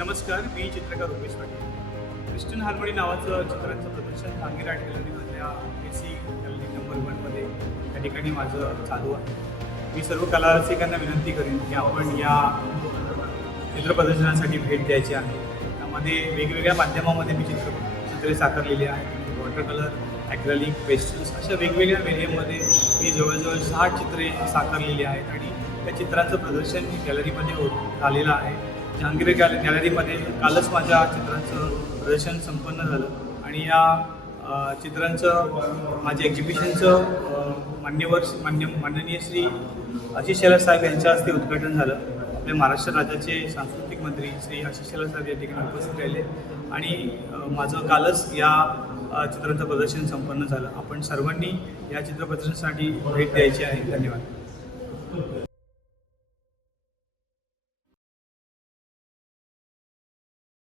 नमस्कार, मी चित्रकार Rupesh Patil. Kristen harmony नावाचं चित्रांचं प्रदर्शन जहांगीर आर्ट गॅलरीमधल्या AC गॅलरी नंबर 1मध्ये त्या ठिकाणी माझं चालू आहे. मी सर्व कला रसिकांना विनंती करेन की आपण या चित्र प्रदर्शनासाठी भेट द्यायची आहे. त्यामध्ये वेगवेगळ्या माध्यमामध्ये मी चित्रे साकारलेली आहेत. वॉटर कलर, ॲक्रेलिक, पेस्टल्स अशा वेगवेगळ्या मीडियममध्ये मी जवळजवळ 60 चित्रे साकारलेली आहेत आणि त्या चित्रांचं प्रदर्शन गॅलरीमध्ये झालेलं आहे. जहांगीर गॅलरीमध्ये कालच माझ्या चित्रांचं प्रदर्शन संपन्न झालं आणि या चित्रांचं माझ्या एक्झिबिशनचं माननीय श्री आशिष शेलार साहेब यांच्या हस्ते उद्घाटन झालं. आपल्या महाराष्ट्र राज्याचे सांस्कृतिक मंत्री श्री आशिष शेलार साहेब या ठिकाणी उपस्थित राहिले आणि माझं कालच या चित्रांचं प्रदर्शन संपन्न झालं. आपण सर्वांनी या चित्र प्रदर्शनासाठी भेट द्यायची आहे. धन्यवाद.